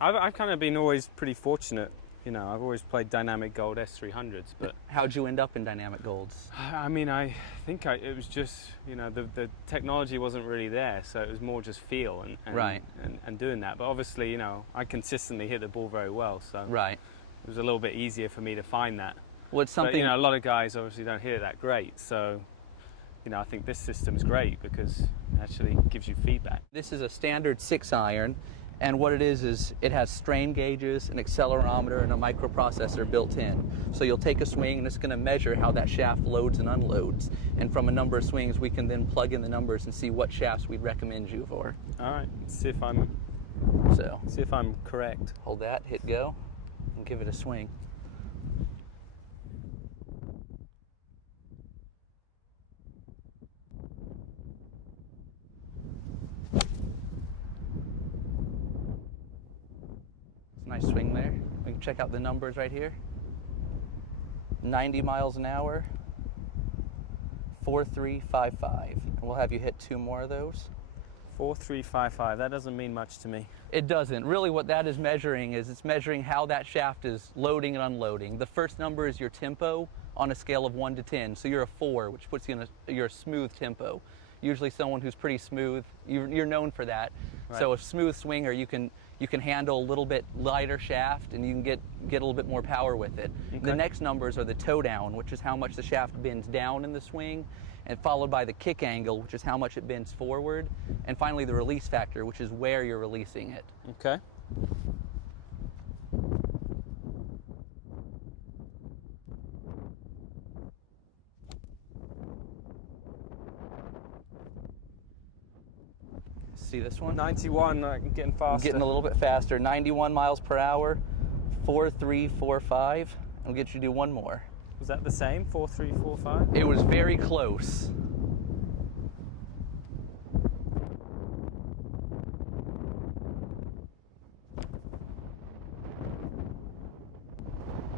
I've kind of been always pretty fortunate. You know, I've always played dynamic gold S300s, but how'd you end up in dynamic golds? I mean, I think it was just, you know, the technology wasn't really there, so it was more just feel and right. and doing that. But obviously, you know, I consistently hit the ball very well, so right. It was a little bit easier for me to find that. Well, it's something, but, you know, a lot of guys obviously don't hit it that great, so you know, I think this system is great because it actually gives you feedback. This is a standard 6-iron. And what it is it has strain gauges, an accelerometer, and a microprocessor built in. So you'll take a swing and it's going to measure how that shaft loads and unloads. And from a number of swings, we can then plug in the numbers and see what shafts we'd recommend you for. All right, let's see if I'm correct. Hold that, hit go, and give it a swing. Nice swing there. We can check out the numbers right here. 90 miles an hour, 4.355. And we'll have you hit 2 more of those. 4.355, that doesn't mean much to me. It doesn't. Really what that is measuring is it's measuring how that shaft is loading and unloading. The first number is your tempo on a scale of 1 to 10. So you're a 4, which puts you in your smooth tempo. Usually someone who's pretty smooth, you're known for that. Right. So a smooth swinger, you can handle a little bit lighter shaft and you can get a little bit more power with it. Okay. The next numbers are the toe down, which is how much the shaft bends down in the swing, and followed by the kick angle, which is how much it bends forward, and finally the release factor, which is where you're releasing it. Okay. See this one? 91, getting faster. Getting a little bit faster. 91 miles per hour, 4.345. I'll get you to do one more. Was that the same, 4.345? It was very close.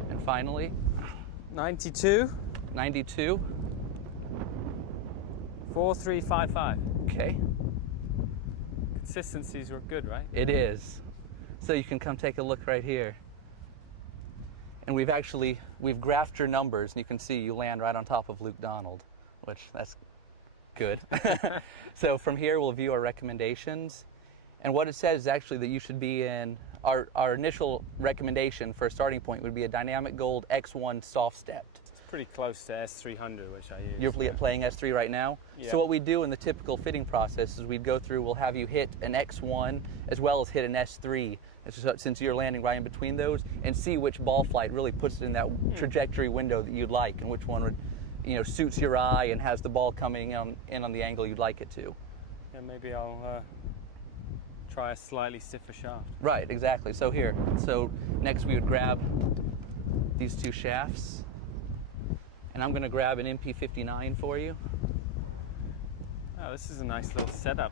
And finally, 92. 92. 4.355. Okay. Consistencies were good, right? It is. So you can come take a look right here. And we've graphed your numbers, and you can see you land right on top of Luke Donald, which that's good. So from here, we'll view our recommendations. And what it says is actually that you should be in, our initial recommendation for a starting point would be a Dynamic Gold X1 soft stepped. Pretty close to S300, which I use. You're playing S3 right now? Yeah. So what we do in the typical fitting process is we'd go through, we'll have you hit an X1 as well as hit an S3, since you're landing right in between those, and see which ball flight really puts it in that trajectory window that you'd like, and which one would, you know, suits your eye and has the ball coming in on the angle you'd like it to. Yeah, maybe I'll try a slightly stiffer shaft. Right, exactly. So next we would grab these 2 shafts. And I'm going to grab an MP59 for you. Oh, this is a nice little setup.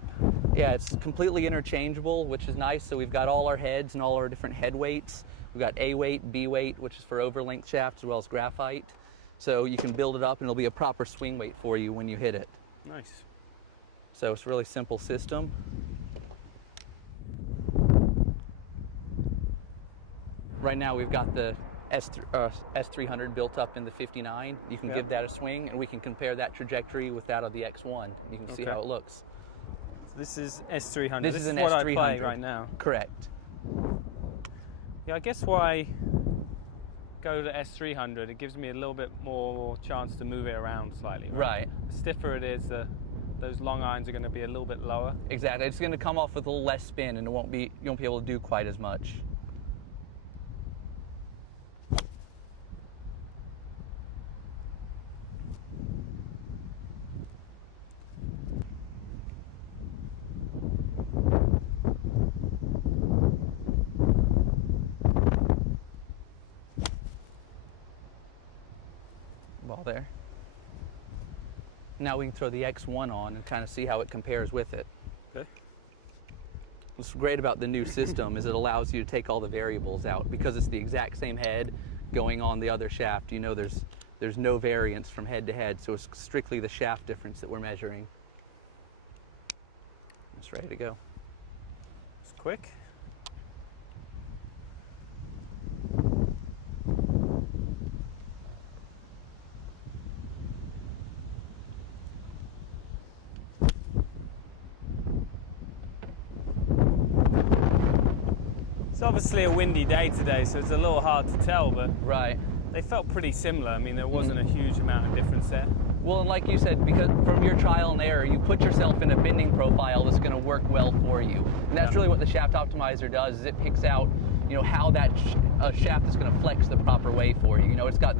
Yeah, it's completely interchangeable, which is nice. So we've got all our heads and all our different head weights. We've got A weight, B weight, which is for over-length shafts, as well as graphite. So you can build it up and it'll be a proper swing weight for you when you hit it. Nice. So it's a really simple system. Right now we've got the S300 built up in the 59. You can give that a swing, and we can compare that trajectory with that of the X1. You can see how it looks. So this is S300. This is an what S300 I play right now. Correct. Yeah, I guess why go to S300? It gives me a little bit more chance to move it around slightly. Right. The stiffer it is, those long irons are going to be a little bit lower. Exactly. It's going to come off with a little less spin, and you won't be able to do quite as much. Ball there. Now we can throw the X1 on and kind of see how it compares with it. Okay. What's great about the new system is it allows you to take all the variables out. Because it's the exact same head going on the other shaft, you know there's no variance from head to head, so it's strictly the shaft difference that we're measuring. It's ready to go. It's quick. It's obviously a windy day today, so it's a little hard to tell, but Right. they felt pretty similar. I mean, there wasn't a huge amount of difference there. Well, and like you said, because from your trial and error, you put yourself in a bending profile that's going to work well for you. And that's really what the shaft optimizer does, is it picks out, how that shaft is going to flex the proper way for you. It's got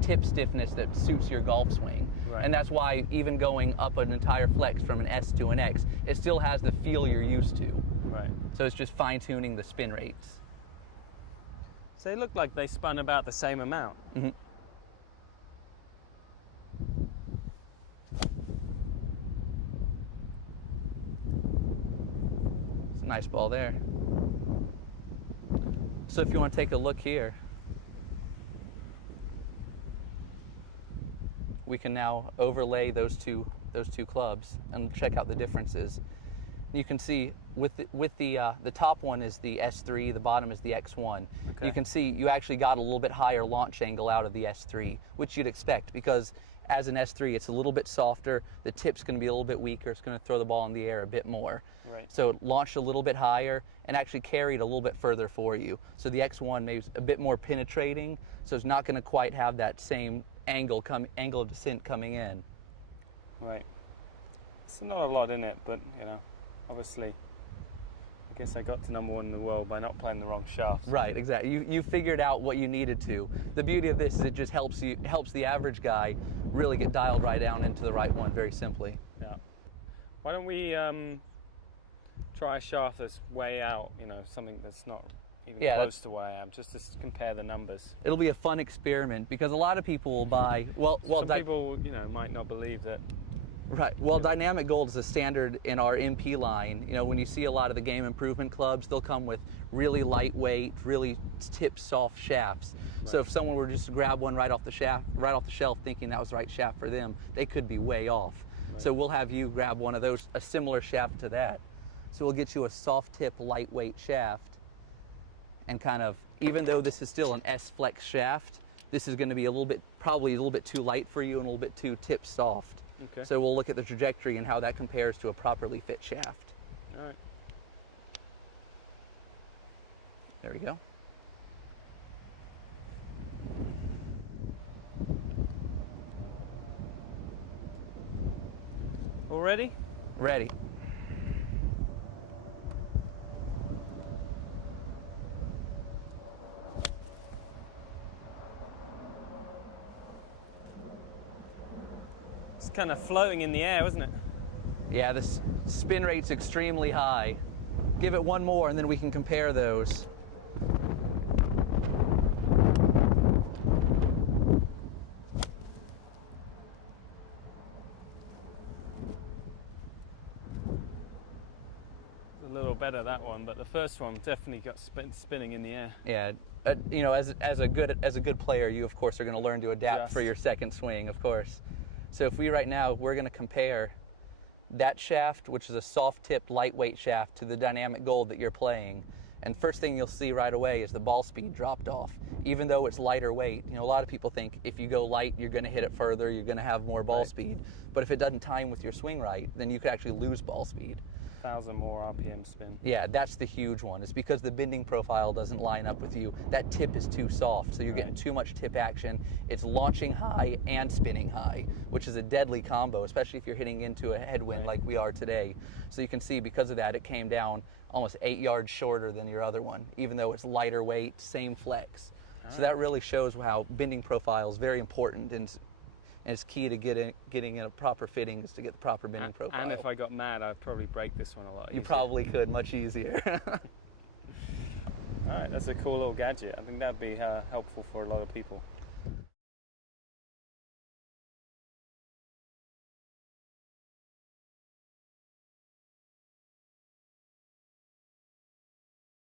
tip stiffness that suits your golf swing. Right. And that's why even going up an entire flex from an S to an X, it still has the feel you're used to. Right. So it's just fine-tuning the spin rates. So they look like they spun about the same amount. Mm-hmm. It's a nice ball there. So if you want to take a look here, we can now overlay those two clubs and check out the differences. You can see with the top one is the S3, the bottom is the X1. Okay. You can see you actually got a little bit higher launch angle out of the S3, which you'd expect because as an S3 it's a little bit softer, the tip's going to be a little bit weaker, it's going to throw the ball in the air a bit more. Right. So it launched a little bit higher and actually carried a little bit further for you. So the X1 maybe a bit more penetrating, so it's not going to quite have that same angle of descent coming in. Right. It's not a lot in it, but obviously, I guess I got to #1 in the world by not playing the wrong shafts. Right, exactly. You figured out what you needed to. The beauty of this is it just helps the average guy really get dialed right down into the right one very simply. Yeah. Why don't we try a shaft that's way out? Something that's not even close to where I am, just to compare the numbers. It'll be a fun experiment because a lot of people will buy. Some people might not believe that. Right. Well, dynamic gold is a standard in our MP line. When you see a lot of the game improvement clubs, they'll come with really lightweight, really tip soft shafts. Right. So if someone were just to grab one right off the shelf, thinking that was the right shaft for them, they could be way off. Right. So we'll have you grab one of those, a similar shaft to that. So we'll get you a soft tip, lightweight shaft, and kind of, even though this is still an S flex shaft, this is going to be probably a little bit too light for you and a little bit too tip soft. Okay. So we'll look at the trajectory and how that compares to a properly fit shaft. All right. There we go. All ready? Ready. It's kind of floating in the air, wasn't it? Yeah, the spin rate's extremely high. Give it one more and then we can compare those. It's a little better, that one, but the first one definitely got spinning in the air. Yeah, as a good player, you of course are going to learn to adapt for your second swing, of course. So if we're going to compare that shaft, which is a soft tipped lightweight shaft, to the dynamic gold that you're playing. And first thing you'll see right away is the ball speed dropped off. Even though it's lighter weight, a lot of people think if you go light, you're going to hit it further, you're going to have more ball speed. But if it doesn't time with your swing right, then you could actually lose ball speed. 1,000 more RPM spin. Yeah, that's the huge one. It's because the bending profile doesn't line up with you. That tip is too soft, so you're getting too much tip action. It's launching high and spinning high, which is a deadly combo, especially if you're hitting into a headwind like we are today. So you can see because of that, it came down almost 8 yards shorter than your other one, even though it's lighter weight, same flex. So that really shows how bending profile is very important, and it's key to getting a proper fitting is to get the proper bending profile. And if I got mad, I'd probably break this one a lot easier. You probably could, much easier. All right, that's a cool little gadget. I think that'd be helpful for a lot of people.